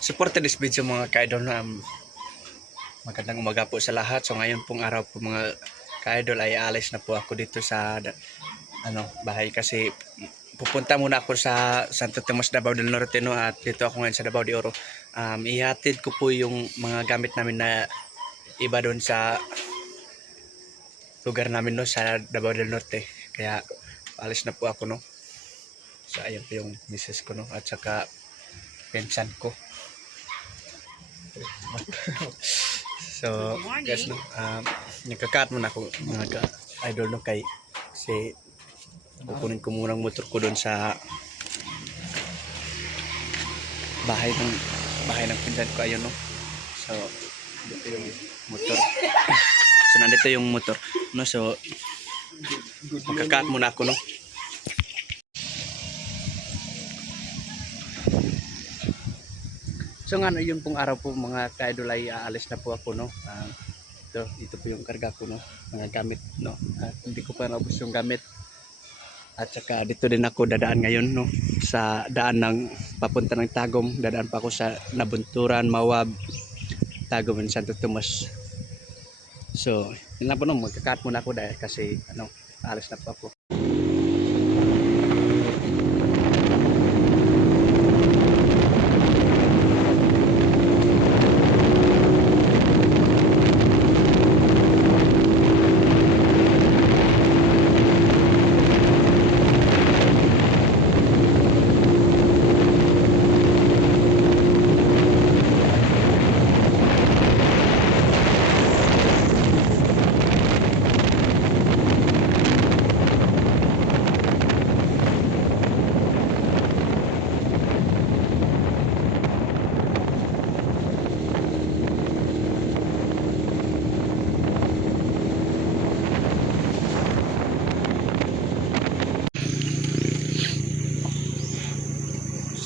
Support this video mga ka-idol na magandang umaga po sa lahat. So ngayon pong araw po mga ka-idol ay alis na po ako dito sa bahay kasi pupunta muna ako sa Santo Tomas, Davao del Norte no, at dito ako ngayon sa Davao de Oro. Ihatid ko po yung mga gamit namin na iba doon sa lugar namin no, sa Davao del Norte. Kaya alis na po ako no. So ayun po yung misis ko no, at saka pinsan ko. So guys no, nagka-cut muna ako mga idol no, kay kasi kukunin ko muna ang motor ko doon sa bahay ng pinsan ko, ayun no. So dito yung motor. So nandito yung motor no, so magka-cut muna ako no. So nga yun pong araw po mga ka-idol ay aalis na po ako no. Ito po yung karga ko no, mga gamit no. At hindi ko pa naubos yung gamit. At saka dito din ako dadaan ngayon no, sa daan ng papunta ng Tagum. Dadaan pa ako sa Nabunturan, Mawab, Tagum and Santo Tomas. So yun lang po no, magka-cut muna ako dahil kasi aalis na po ako.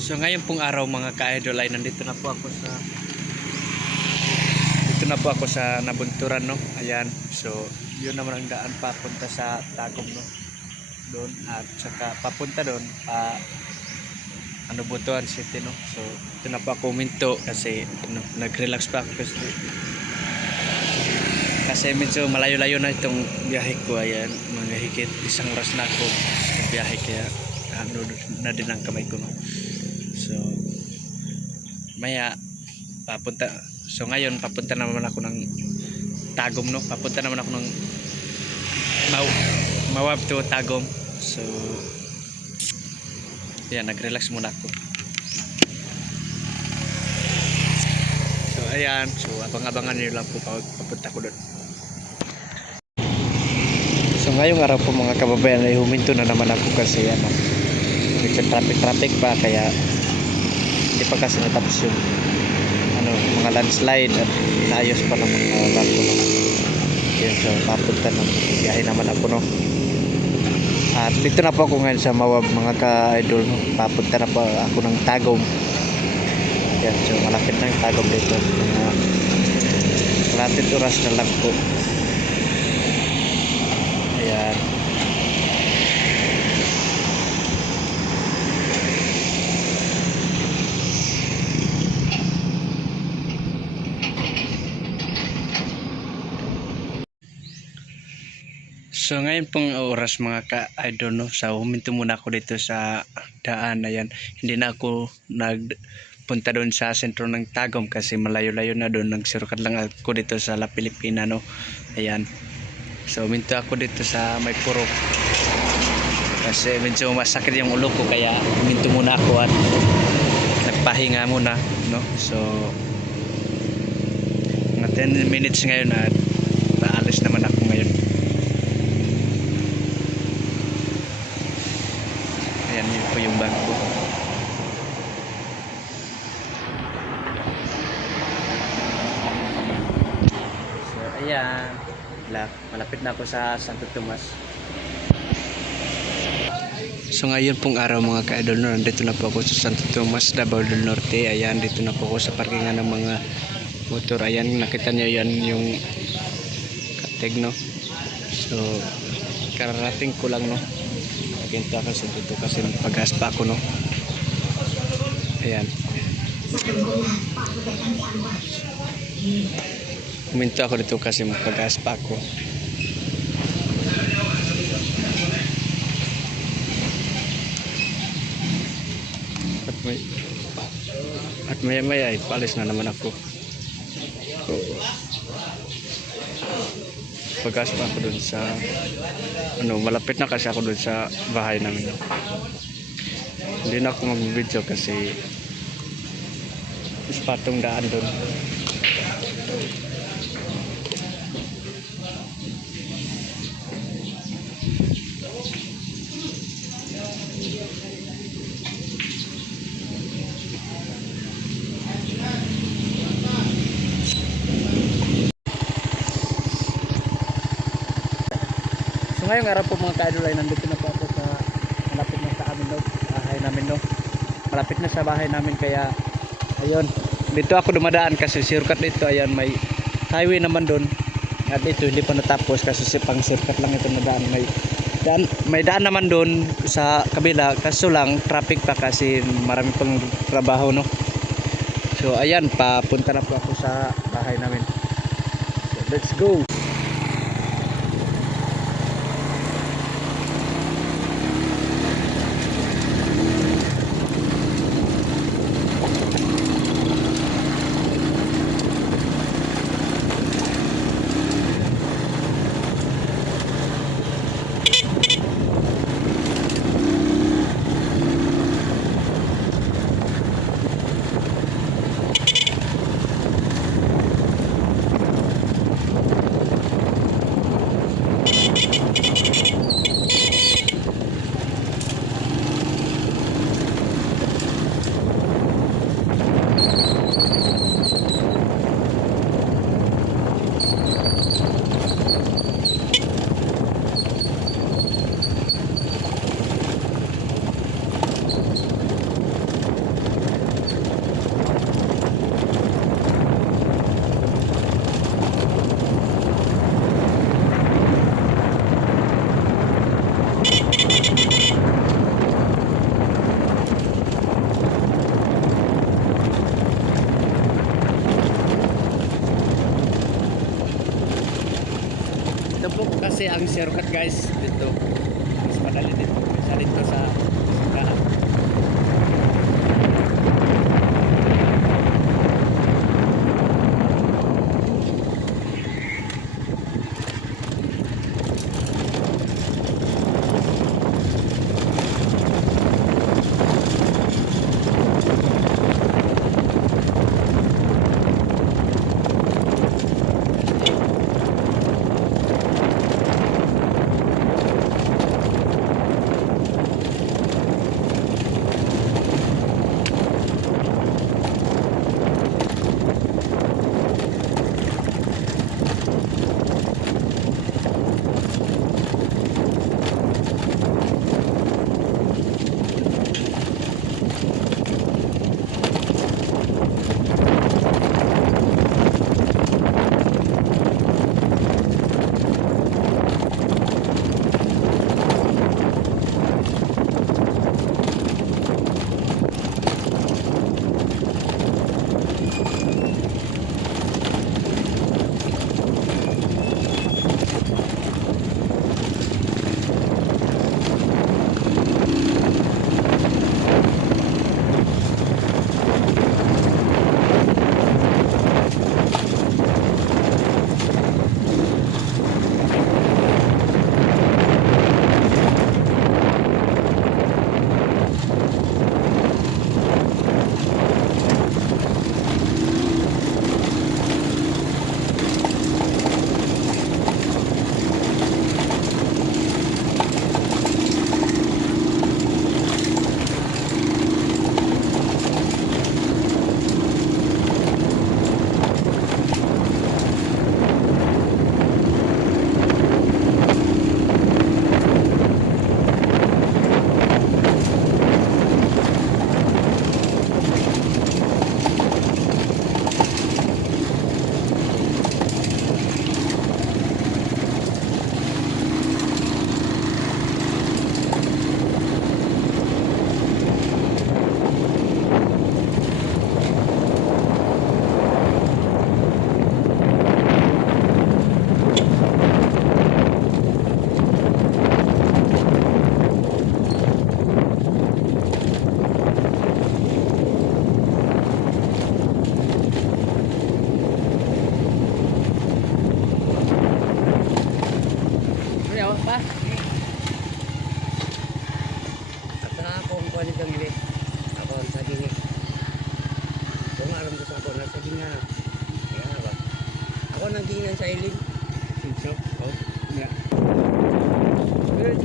So ngayon pong araw mga ka-idol ay nandito na po ako sa Nabunturan no. Ayan. So yun naman ang daan papunta sa Tagum no. Doon at saka papunta doon Butuan City no. So ito na po ako minto kasi nag-relax pa ako kasi medyo malayo-layo na itong biyahe ko. Ayan, mga higit isang oras na ako biyahe kaya na din ang kamay ko no. So maya papunta, so ngayon papunta naman ako ng Tagum no, papunta naman ako ng Mawab to Tagum. So yan, nag-relax muna ako. So ayan, so abang-abangan niyo lang po papunta ko doon. So ngayong araw po mga kababayan ay huminto na naman ako kasi medyo traffic pa, kaya hindi pa kasi natapos yung mga landslide at inaayos pa ng mga barko no. Yun, so papunta na, biyahe naman ako no. At dito na po ako ngayon sa Mawab mga ka-idol no. Papunta na po ako ng Tagum. Yan, so malapit na yung Tagum dito, mga malapit oras na lang po. Ayan. So ngayon pong oras mga ka-idol no, so huminto muna ako dito sa daan. Ayan, hindi na ako nagpunta doon sa sentro ng Tagum kasi malayo-layo na doon. Nagsirukat lang ako dito sa La Pilipina no. Ayan, so huminto ako dito sa May Purok kasi medyo masakit yung ulo ko, kaya huminto muna ako at nagpahinga muna no. So mga 10 minutes ngayon at paalis naman ako ngayon. Ayan, yun po yung bag ko. So ayan, malapit na ako sa Santo Tomas. So ngayon pong araw mga ka-idol no, nandito na po ako sa Santo Tomas, Davao del Norte. Ayan, dito na po ako sa parkingan ng mga motor. Ayan, nakita niyo yan yung kateg no. So kararating ko lang no. Naginta kasi dito kasi pag-gas pa ako no. Ayan, Huminto ako dito kasi magpagas pa ako. At may maya ay palis na naman ako. Pagas pa ako dun sa malapit na kasi ako dun sa bahay namin. Hindi na ako mag-video kasi patong daan dun. So ngayong araw po mga ka-idol ay nandito na po ako sa malapit na sa amin bahay namin malapit na sa bahay namin kaya ayun dito ako dumadaan kasi shortcut dito. Ayan may highway naman doon at ito hindi pa natapos kasi pang shortcut lang ito na daan. May daan naman doon sa kabila kaso lang traffic pa kasi marami pang trabaho so ayan papunta na po ako sa bahay namin, so let's go. Ito po kasi ang shortcut guys dito. Mas madali dito. Isa dito sa sangkaan. alam ko sa ako, nasa gina na. Kaya na ba? Ako nang gingan sa ilim. So, Oh, yeah. good.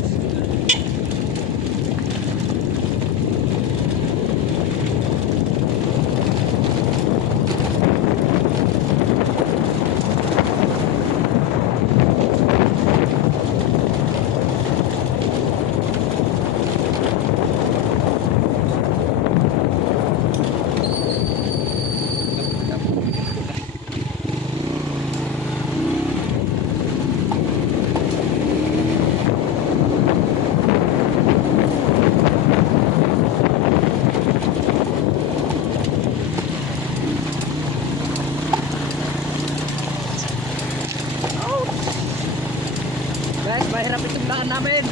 Guys, mahirap itong daan namin.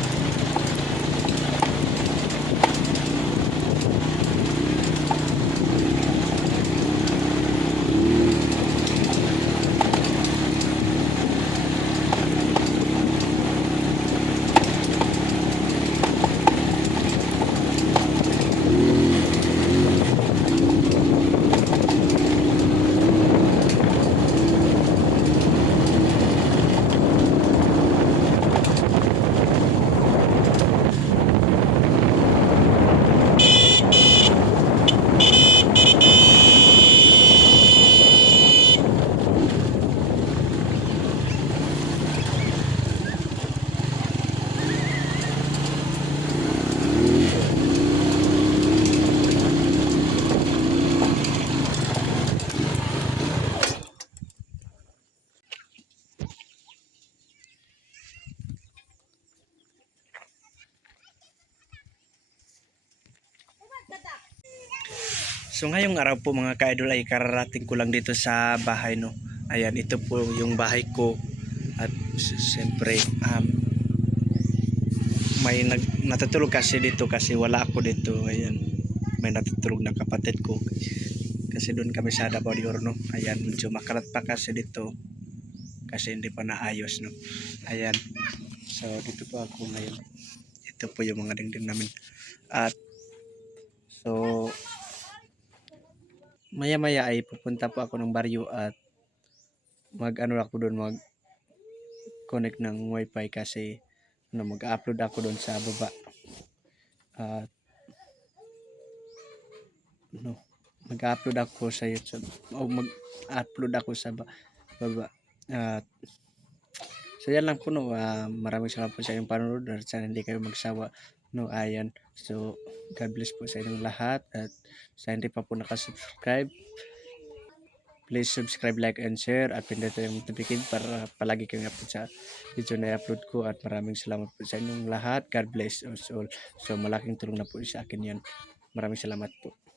So ngayong araw po mga ka-idol ay kararating ko lang dito sa bahay, no. Ayan, ito po yung bahay ko. At siyempre may natutulog kasi dito kasi wala ako dito. Ayan, may natutulog na kapatid ko kasi doon kami sa Davao de Oro, no. Ayan, medyo makalat pa kasi dito kasi hindi pa naayos, no. Ayan, so dito po ako ngayon. Ito po yung mga dingding namin. At so maya-maya ay pupunta po ako ng baryo at mag-ano ako doon, mag-connect ng wifi kasi mag-upload ako doon sa baba. At mag-upload ako sa YouTube o mag-upload ako sa baba. At so yan lang po, no. Maraming salamat po sa inyong panonood at sana hindi kayo magsawa, no. Ayan, so God bless po sa inyong lahat at sa hindi pa po nakasubscribe, please subscribe, like, and share at pindutin yung notification para palagi kayong upload sa video na i-upload ko at maraming salamat po sa inyong lahat. God bless us all. So malaking tulong na po sa akin yan. Maraming salamat po.